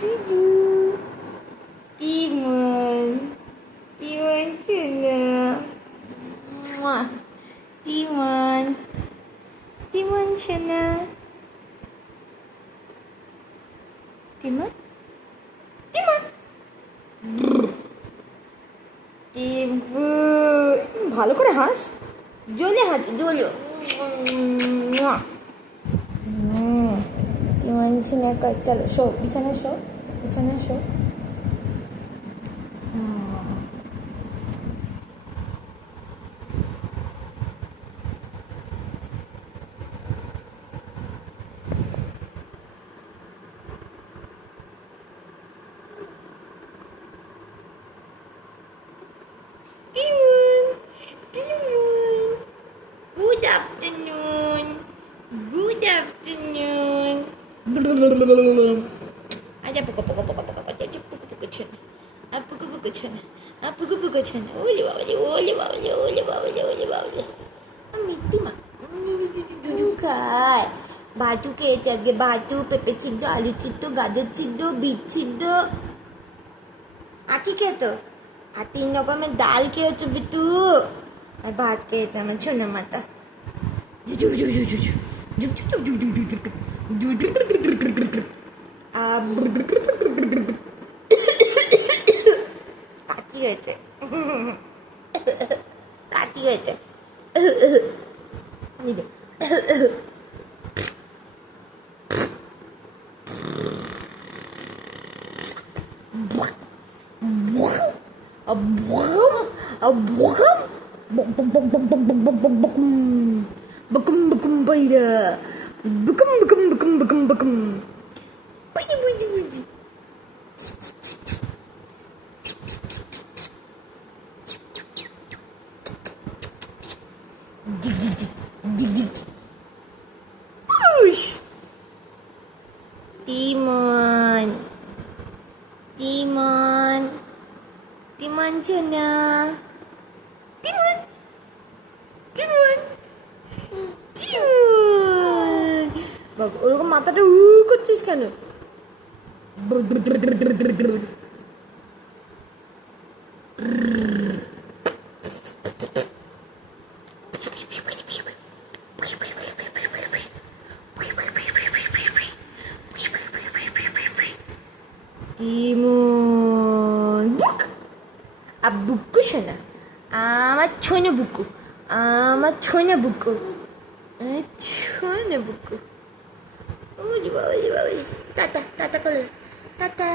Dudu. Timon. Timon Cina. Mwah. Timon. Timon Cina. Timon. Timon. Timpu ভালো করে হাস জ্বলে হাস জ্বলো টিমন ছিনে চলো শো বিছানায় শো বিছানায় show Timon, Timon. Good afternoon. Good afternoon. Aja pukul aja pukul cina. Pukul cina. Pukul cina. Ole bawa. মিষ্টি মা দুধু খায় ভাতু খেয়েছে আজকে ভাতু পেঁপে সিদ্ধ আলু সিদ্ধ গাজর সিদ্ধ বিট সিদ্ধ আর কি খেত আর 3 রকমের ডাল খেয়েছো বিটু আর ভাত খেয়েছে আমার ছোনা মাতা কাশি হয়েছে কাশি হয়েছে Timon, Timon, Timon Cina, Timon, Timon, Timon. বাবা ওরকম মাথাটা করছিস কেন? Timon, buk, abuku sana, amat chona buku, amat chona buku, chona buku. Tata kalau, tata.